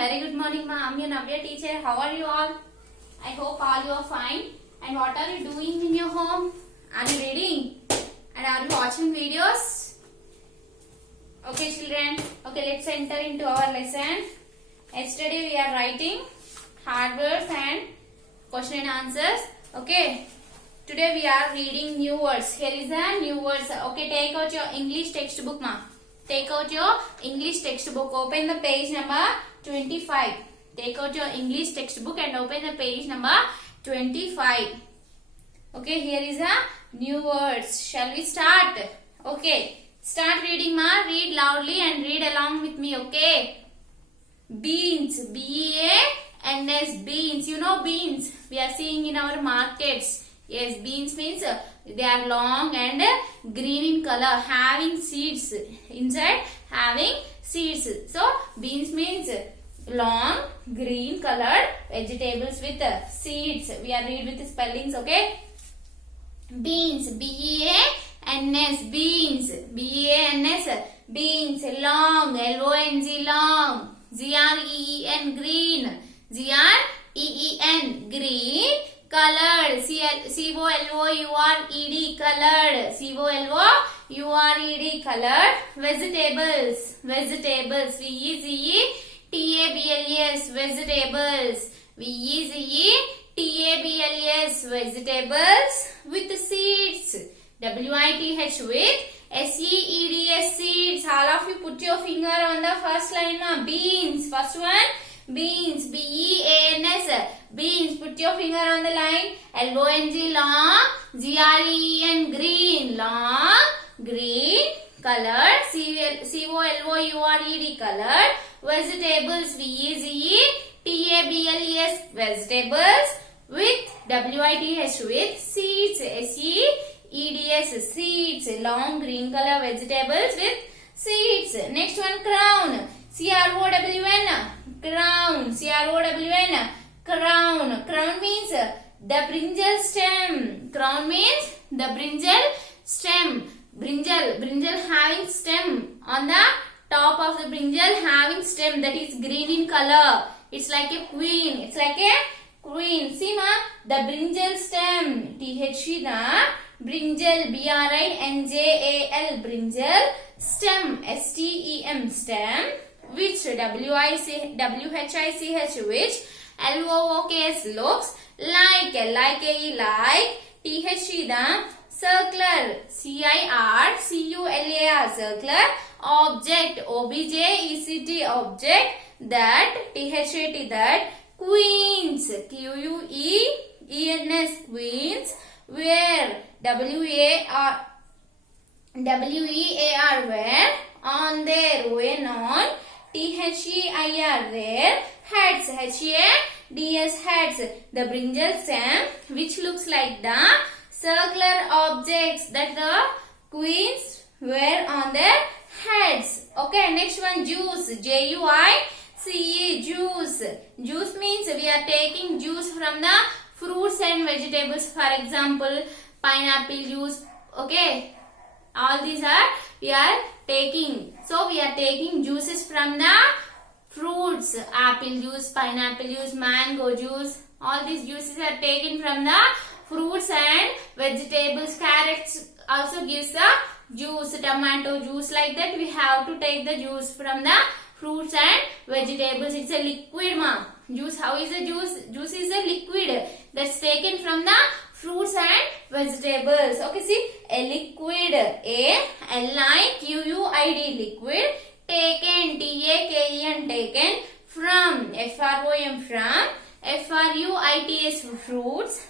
Very good morning, ma. I'm your Navya teacher. How are you all? I hope all you are fine. And what are you doing in your home? Are you reading? And are you watching videos? Okay, children. Okay, let's enter into our lesson. Yesterday we are writing hard words and question and answers. Okay. Today we are reading new words. Here is a new words. Okay, take out your English textbook, ma. Take out your English textbook. Open the page number 25. Take out your English textbook and open the page number 25. Okay, here is a new words. Shall we start? Okay, start reading, ma. Read loudly and read along with me. Okay. Beans. B-E-A-N-S. Beans. You know beans. We are seeing in our markets. Yes, beans means they are long and green in color, having seeds inside, having seeds. So beans means long green colored vegetables with seeds. We are read with the spellings. Okay. Beans. B-E-A-N-S. Beans. B-E-A-N-S. Beans. Long. L-O-N-G. Long. G-R-E-E-N. Green. G-R-E-E-N. Green. Colored. C-O-L-O-U-R-E-D. Colored. C-O-L-O-U-R-E-D. Colored. Vegetables. V-E-Z-E-T-A-B-L-E-S. Vegetables. V-E-Z-E-T-A-B-L-E-S. Vegetables with seeds. W-I-T-H with S-E-E-D-S. Seeds. All of you put your finger on the first line. Beans. First one. Beans. B-E-A-N-S. Beans. Put your finger on the line. L-O-N-G. Long. G-R-E-N. Green. Long. Green. Colored. C-O-L-O-U-R-E-D. Colored. Vegetables. V-E-Z-E-T-A-B-L-E-S. Vegetables with W-I-T-H with seeds. S-E-E-D-S. Seeds. Long green color vegetables with seeds. Next one, crown. C-R-O-W-N. Crown. C-R-O-W-N. Crown. Crown means the brinjal stem. Crown means the brinjal stem. Brinjal having stem. On the top of the brinjal having stem that is green in color. It's like a queen. It's like a queen. See ma, the brinjal stem. T-H-E the brinjal. B-R-I-N-J-A-L. Brinjal stem. S-T-E-M. Stem. Which W-H-I-C-H which L-O-O-K-S looks like. L-I-K-E like. T-H-E the circular. C-I-R-C-U-L-A-R. Circular object. O-B-J-E-C-T object. That T-H-A-T that queens. Q-U-E-E-N-S queens. Where W-A-R W-E-A-R where. On their. O-N on. T-H-E-I-R their. Heads. H-E-A-D-S heads. The brinjal stem which looks like the circular objects that the queens wear on their heads. Okay, next one, juice. J-U-I-C-E. Juice. Juice means we are taking juice from the fruits and vegetables. For example, pineapple juice. Okay, all these are we are taking. So we are taking juices from the fruits. Apple juice, pineapple juice, mango juice. All these juices are taken from the fruits and vegetables. Carrots also gives the juice. Tomato juice, like that we have to take the juice from the fruits and vegetables. It's a liquid ma. Juice, how is a juice? Juice is a liquid that's taken from the fruits and vegetables. Okay, see, a liquid. A-L-I-Q-U-I-D. Liquid. Taken. T-A-K-E-N. Taken. From. F-R-O-M. From. F-R-U-I-T-S. Fruits.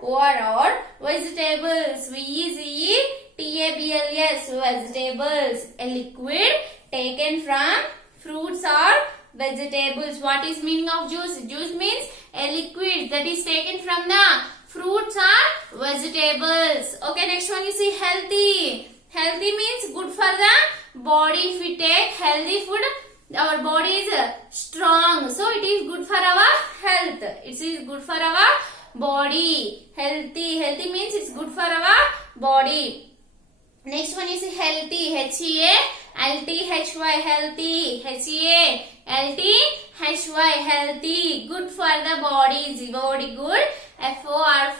Or vegetables. V-E-Z-E-T-A-B-L-S. Vegetables. A liquid taken from fruits or vegetables. What is meaning of juice? Juice means a liquid that is taken from the fruits or vegetables. Okay, next one you see healthy. Healthy means good for the body. If we take healthy food, our body is strong. So it is good for our health. It is good for our body. Healthy. Healthy means it's good for our body. Next one is healthy. H-E-A L-T-H-Y, healthy. H-E-A-L-T-H-Y, healthy. Good for the body. Body good. F-O-R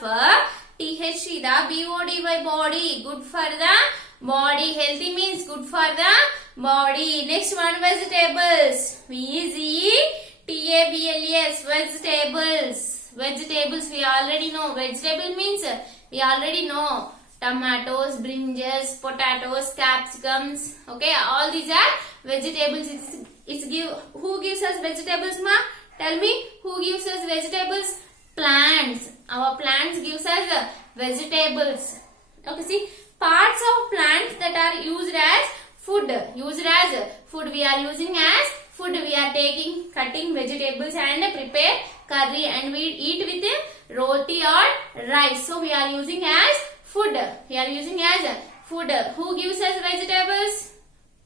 for T-H-E, the B-O-D-Y, body. Good for the body. Healthy means good for the body. Next one, vegetables. V-E-G-E-T-A-B-L-E-S, vegetables. Vegetables, we already know. Vegetable means we already know. Tomatoes, brinjals, potatoes, capsicums. Okay, all these are vegetables. Who gives us vegetables, ma? Tell me, who gives us vegetables? Plants. Our plants gives us vegetables. Okay, see, parts of plants that are used as food. Used as food. We are using as food. We are cutting vegetables and prepare curry, and we eat with roti or rice. So we are using as food. We are using as food. Who gives us vegetables?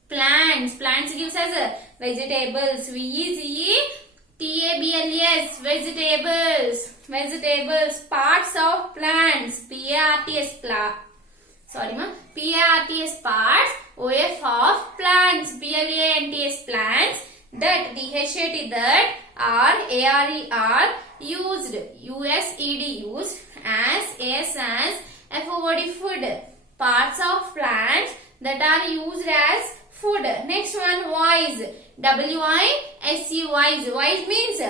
Plants. Plants gives us vegetables. V-E-G-E-T-A-B-L-E-S, vegetables. Vegetables. Parts of plants. P-A-R-T-S, P-A-R-T-S, parts. O-F of plants. P-L-A-N-T-S, plants. That, D-H-A-T, that, R-A-R-E-R, used, U-S-E-D, used, as, F-O-D, food. Parts of plants that are used as food. Next one, wise. W-I-S-E, wise. Wise means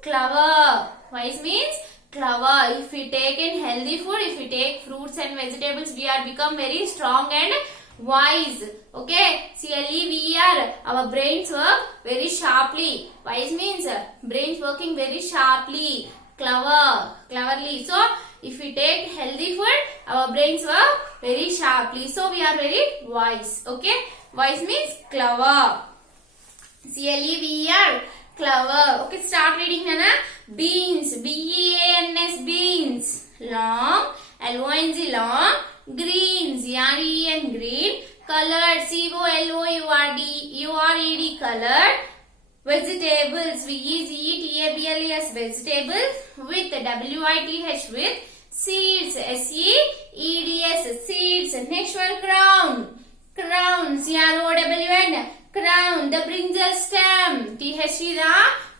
clever. Wise means clever. If we take in healthy food, if we take fruits and vegetables, we are become very strong and wise. Okay, C-L-E-V-E-R, our brains work very sharply. Wise means brains working very sharply, cleverly. So, if we take healthy food, our brains work very sharply. So, we are very wise. Okay, wise means clever. C-L-E-V-E-R, clever. Okay, start reading, Nana. Beans, B-E-A-N-S, beans. Long, L-O-N-G, long. Greens, R-E-N, green. Colored, C-O-L-O-U-R-D, colored. Vegetables, V-E-G-E-T-A-B-L-E-S, vegetables. With W-I-T-H, with seeds, S-E-E-D-S, seeds. Next one, crown. Crown, C-R-O-W-N, crown. The brinjal stem, T-H-E, the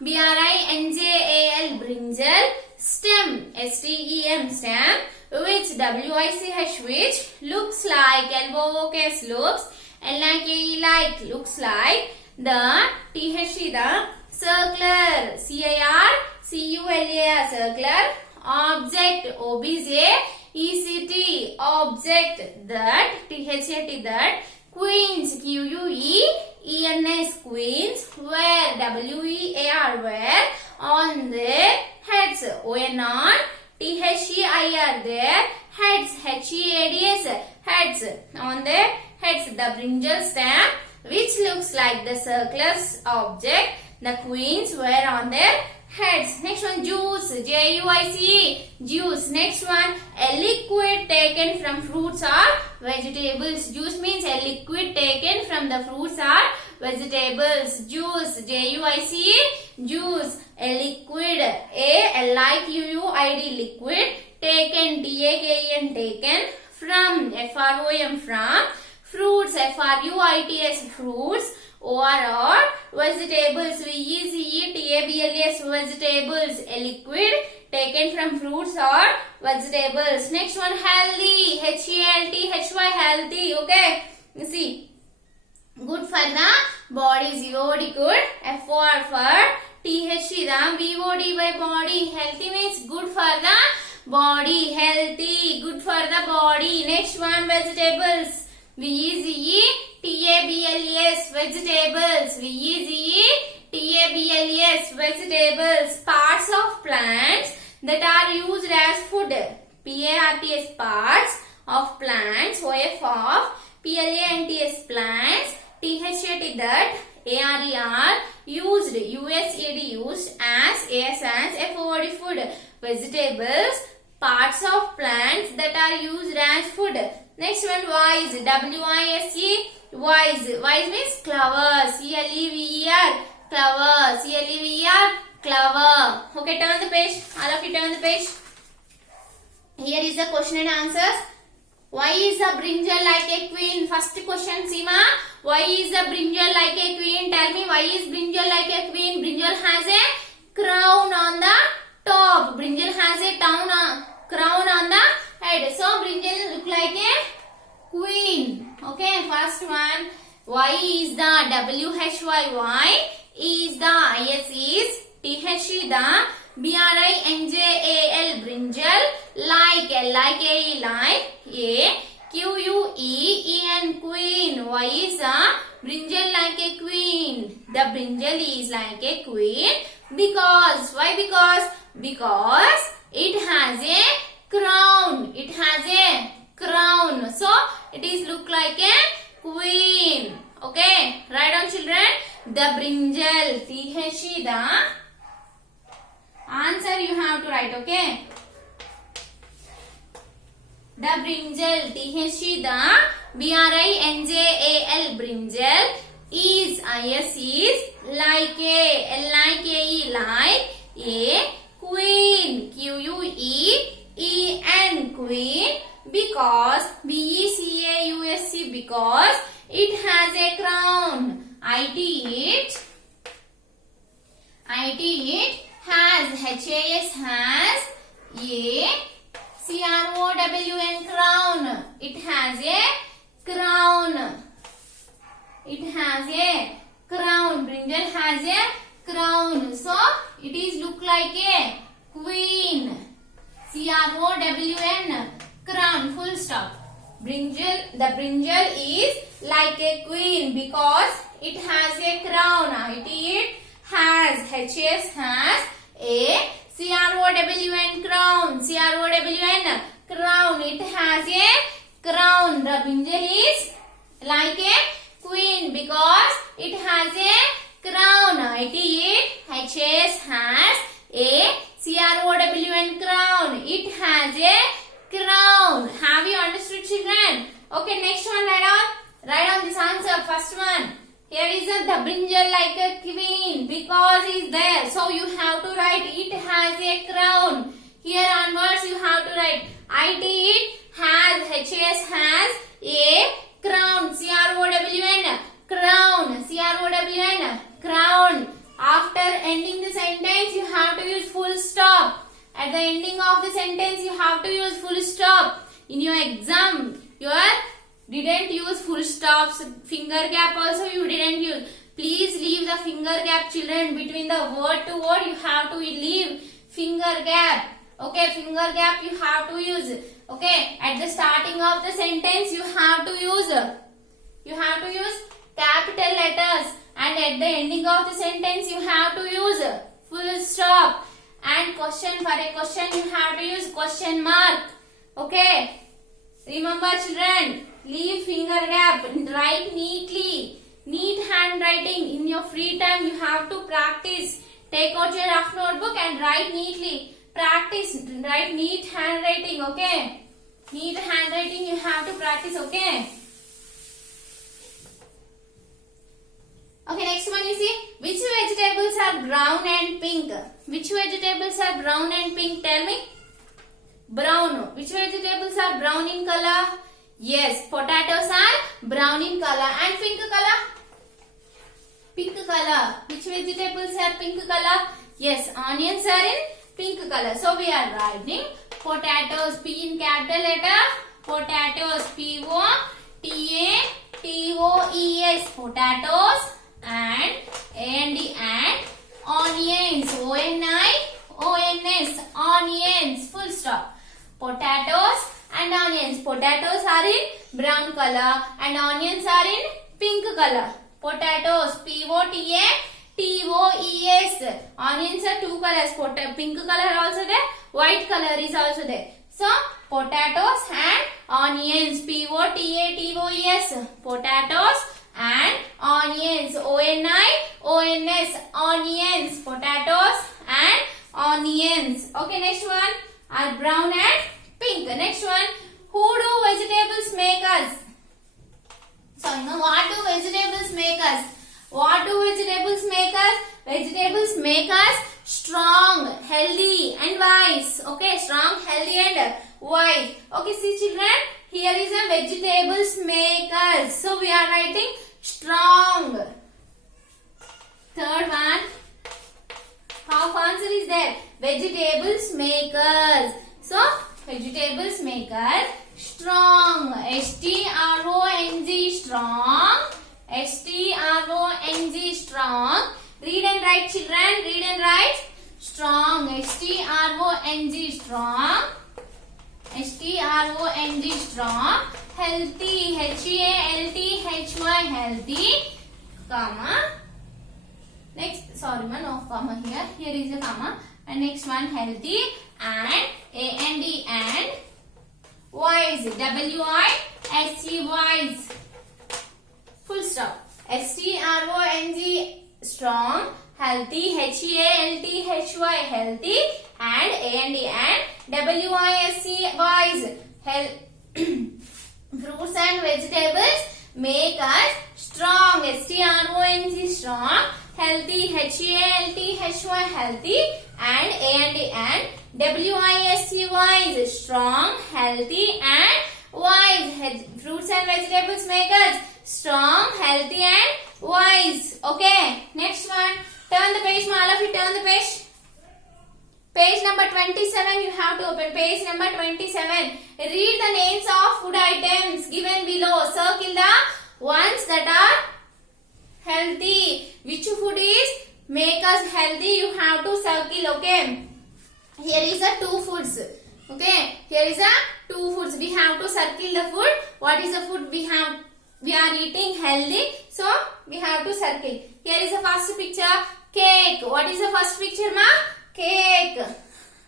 B-R-I-N-J-A-L, brinjal stem, S-T-E-M, stem. Which, W-I-C-H, which looks like, L-O-O-K-S, looks, L-I-K-E, like, looks like, the, T-H-E, the circular, C-I-R-C-U-L-A-R, circular, object, O-B-J-E-C-T, object, that, T-H-A-T, that, queens, Q-U-E-E-N-S, queens, where, W-E-A-R, where, on their heads, O-N-R, T-H-E-I-R, their heads, H-E-A-D-S, heads, on their heads, the brinjal stem, which looks like the circular object, the queens were on their heads. Next one, juice, J-U-I-C-E, juice. Next one, a liquid taken from fruits or vegetables. Juice means a liquid taken from the fruits or vegetables. Juice, J-U-I-C-E, juice. A liquid, A-L-I-Q-U-I-D, liquid, taken, T-A-K-E-N, taken, from, F-R-O-M, from, fruits, F-R-U-I-T-S, fruits, O-R-R, vegetables, V-E-C-E-T-A-B-L-E-S, vegetables, a liquid, taken from fruits or vegetables. Next one, healthy, H-E-L-T-H-Y, healthy, okay, you see, good for the body, Z-O-D, good, F-O-R for, T-H-E, the B-O-D-Y, body. Healthy means good for the body. Healthy, good for the body. Next one, vegetables. V-E-G-E-T-A-B-L-E-S, vegetables. V-E-G-E-T-A-B-L-E-S, vegetables. Parts of plants that are used as food. P-A-R-T-S, parts of plants. O-F of P-L-A-N-T-S, plants. T-H-A-T, that. A-R-E-R, used, U-S-E-D, used, as, F-O-D, food, vegetables, parts of plants that are used as food. Next one, wise, W-I-S-E, wise, wise means clever, C-L-E-V-E-R, clever, C-L-E-V-E-R, clever. Okay, turn the page, all of you turn the page. Here is the question and answers. Why is the brinjal like a queen? First question, Seema. Why is the brinjal like a queen? Tell me, why is brinjal like a queen? Brinjal has a crown on the top. Brinjal has a crown on the head. So brinjal look like a queen. Okay, first one. Y is the WHY. Y is the IS is THE the BRINJAL brinjal like a like A QUEEN queen. Why is the brinjal like a queen? The brinjal is like a queen because why? Because it has a crown. It has a crown. So it is look like a queen. Okay, write down children. The brinjal THE the answer you have to write. Okay. The brinjal THE the BRINJAL brinjal is like a like a queen QUEEN queen because BECAUSC because it has a crown. IT it has HAS has a CROWN crown. It has a crown. It has a crown. Brinjal has a crown. So it is look like a queen. CROWN crown. Full stop. The brinjal is like a queen because it has a crown. It has HAS has a CROWN crown. CROWN crown. It has a crown. The brinjal is like a queen because it has a crown. It HAS has a CROWN crown. It has a crown. Have you understood, children? Okay, next one, write down this answer. First one. Here is the brinjal like a queen because is there. So you have to write it has a crown. Here onwards you have to write it has HAS has a crown. CROWN crown. CROWN crown. After ending the sentence you have to use full stop. At the ending of the sentence you have to use full stop. In your exam you didn't use full stops. Finger gap also you didn't use. Please leave the finger gap, children. Between the word to word you have to leave finger gap. Okay, finger gap you have to use. Okay, at the starting of the sentence you have to use capital letters, and at the ending of the sentence you have to use full stop. And question, for a question you have to use question mark. Okay, remember children, leave finger gap, write neatly, neat handwriting. In your free time you have to practice. Take out your rough notebook and write neatly. Practice, write neat handwriting. Okay, neat handwriting you have to practice. Okay. Okay, next one you see, which vegetables are brown and pink? Which vegetables are brown and pink? Tell me. Brown. Which vegetables are brown in color? Yes, potatoes are brown in color. And pink color? Pink color. Which vegetables are pink color? Yes, onions are in pink color. So we are writing potatoes, P in capital letter, potatoes, POTATOES, potatoes, and onions, ONIONS, onions, full stop. Potatoes and onions. Potatoes are in brown color and onions are in pink color. Potatoes, POTATOES. Onions are two colors. Pink color also there, white color is also there. So potatoes and onions, POTATOES. Potatoes and onions, ONIONS, onions, potatoes and onions. Okay, next one are brown and pink. Next one, who do vegetables make us? So, what do vegetables make us? What do vegetables make us? Vegetables make us strong, healthy and wise. Okay, strong, healthy and wise. Okay, see children, here is a vegetables makers. So we are writing strong. Third one, half answer is there. Vegetables makers. So vegetables maker, strong. S-T-R-O-N-G, strong. S-T-R-O-N-G, strong. Read and write, children. Read and write. Strong. S-T-R-O-N-G, strong. S-T-R-O-N-G, strong. Healthy. H-E-A-L-T-H-Y, healthy. Comma. Next, sorry ma, no comma here. Here is a comma. And next one, healthy. And A-N-D, and wise. W-I-S-E, wise. Full stop. S-T-R-O-N-G, strong. Healthy. H-E-A-L-T-H-Y, healthy. And A-N-D, and W-I-S-E, wise. Fruits and vegetables make us strong. S-T-R-O-N-G, strong. Healthy. H-E-A-L-T-H-Y, healthy. And A-N-D, and W-I-S-E, wise. Strong, healthy, and wise. Fruits and vegetables make us strong, healthy, and wise. Okay. Next one. Turn the page, all of you. Turn the page. Page number 27. You have to open page number 27. Read the names of food items given below. Circle the ones that are healthy. Which food is make us healthy? You have to circle. Okay. Here is a two foods. Okay. Here is a two foods. We have to circle the food. What is the food we have? We are eating healthy. So we have to circle. Here is the first picture. Cake. What is the first picture, ma? Cake.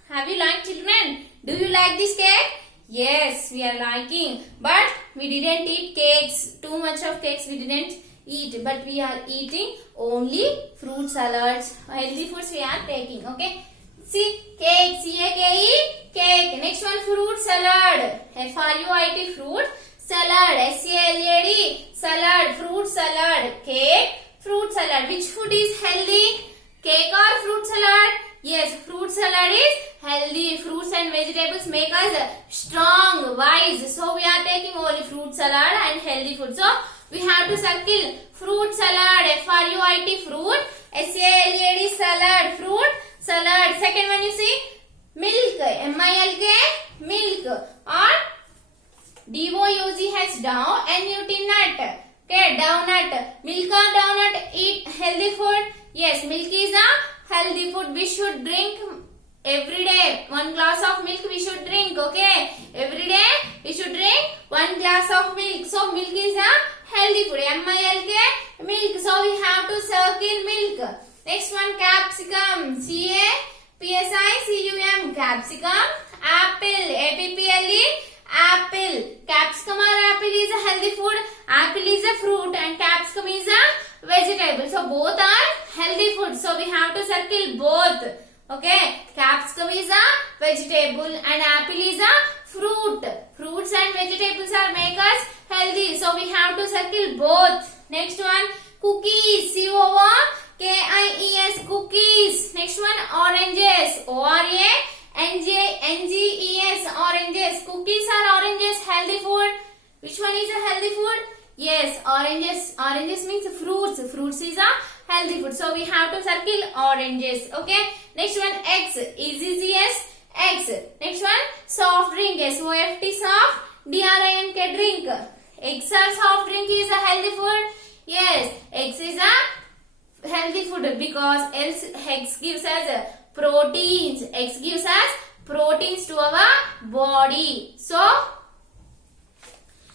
Have you liked, children? Do you like this cake? Yes, we are liking. But we didn't eat cakes. Too much of cakes we didn't eat. But we are eating only fruit salads. Healthy foods we are taking. Okay. See, cake. C-A-K-E. Cake. Next one, fruit salad. F-R-U-I-T. Fruit salad. S-A-L-A-D. Salad. Fruit salad. Cake. Fruit salad. Which food is healthy? Cake or fruit salad? Yes, fruit salad is healthy. Fruits and vegetables make us strong, wise. So we are taking only fruit salad and healthy food. So we have to circle fruit salad. F-R-U-I-T. Fruit. S-A-L-A-D. Salad. Fruit salad. Second one you see, milk. M-I-L-K. Milk. Or D-O-U-G-H. Dough. N-U-T. Nut. Okay, donut. Milk or donut eat healthy food? Yes, milk is a healthy food. We should drink every day. 1 glass of milk we should drink. Okay, every day we should drink 1 glass of milk. So milk is a healthy food. M-I-L-K. Milk. So we have to circle milk. Next one, capsicum. C-A-P-S-I-C-U-M. Capsicum. Apple. A-P-P-L-E. Apple. Capsicum or apple is a healthy food. Apple is a fruit and capsicum is a vegetable. So both are healthy food. So we have to circle both. Okay. Capsicum is a vegetable and apple is a fruit. Fruits and vegetables are make us healthy. So we have to circle both. Next one, cookies. C-O-O-K-I-E-S. Cookies. Next one, oranges. O-R-A. N-G-E-S, oranges. Cookies are oranges, healthy food. Which one is a healthy food? Yes, oranges. Oranges means fruits. Fruits is a healthy food. So we have to circle oranges. Okay. Next one, eggs. E-Z-Z-S, eggs. Next one, soft drink. S-O-F-T, soft. D-R-I-N-K, drink. Eggs are soft drink is a healthy food. Yes, eggs is a healthy food because eggs gives us proteins. Eggs gives us proteins to our body. So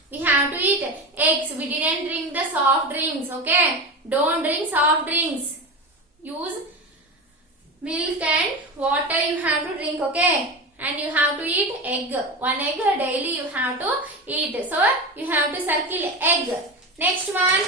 we have to eat eggs. We didn't drink the soft drinks. Okay. Don't drink soft drinks. Use milk and water you have to drink. Okay. And you have to eat egg. 1 egg daily you have to eat. So you have to circle egg. Next one.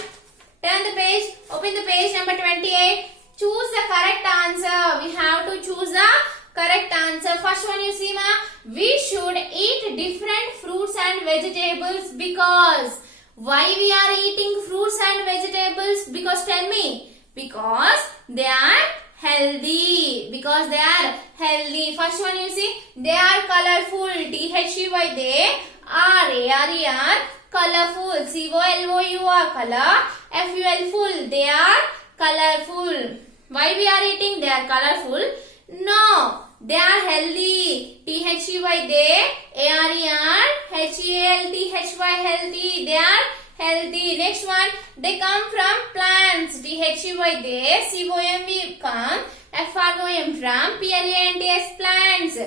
Turn the page. Open the page number 28. Choose the correct answer. We have to choose the correct answer. First one you see, ma. We should eat different fruits and vegetables because. Why we are eating fruits and vegetables? Because tell me. Because they are healthy. Because they are healthy. First one you see. They are colorful. T-H-E-Y. They R-A-R-E-R, colorful. C-O-L-O-U-R, color. F-U-L, full. They are colorful. Why we are eating? They are colorful. No, they are healthy. T-H-E-Y, they. A-R-E-R, H-E-A-L-T-H-Y, healthy. They are healthy. Next one, they come from plants. T-H-E-Y, they. C-O-M-E, come. F-R-O-M, from. P-L-A-N-T-S, plants.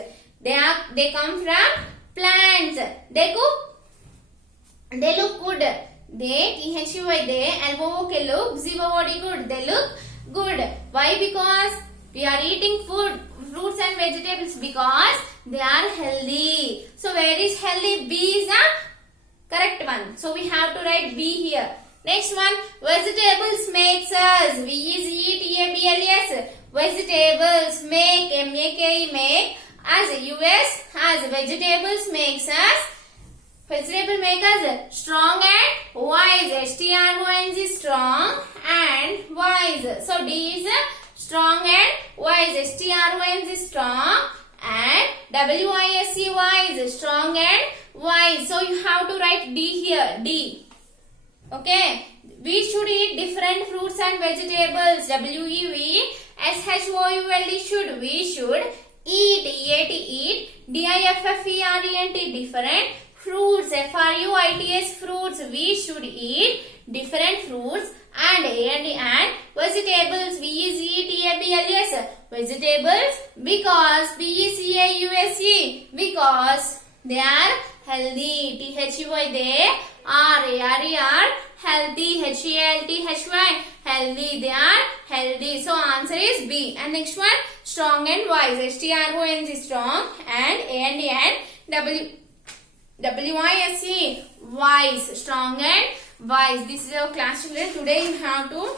They come from plants. They look good. They, T-H-E-Y, they. L-O-O-K, look. Z-O-O-D, good. They look good. Why? Because we are eating food, fruits and vegetables, because they are healthy. So where is healthy? B is the correct one. So we have to write B here. Next one, vegetables makes us. V is E-T-A-B-L-E-S. Vegetables make, M-A-K-E, make. As U-S, as vegetables makes us. Vegetable make us strong and wise. S-T-R-O-N-G, strong and wise. So D is strong and wise. S-T-R-O-N-G, strong, and W-I-S-E, wise, strong and wise. So you have to write D here, D. Okay. We should eat different fruits and vegetables. W-E-V-S-H-O-U-L-D, should. We should eat, E-A-T, eat. D-I-F-F-E-R-E-N-T, different fruits. F-R-U-I-T-S, fruits. We should eat different fruits. And A-N-D, and vegetables. V-E-G-E-T-A-B-L-E-S, vegetables, because B-E-C-A-U-S-E, because they are healthy. T-H-E-Y, they are. A-R-E-R, healthy. H-E-A-L-T-H-Y, healthy. They are healthy. So answer is B. And next one, strong and wise. S-T-R-O-N-G, strong, and A-N-D, and W-I-S-E, wise, strong and wise. This is our class children. Today you have to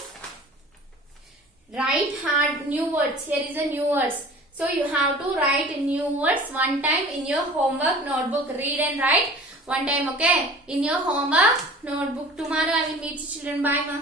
write hard new words. Here is a new words. So you have to write new words one time in your homework notebook. Read and write one time, okay? In your homework notebook. Tomorrow I will meet you children. Bye, ma.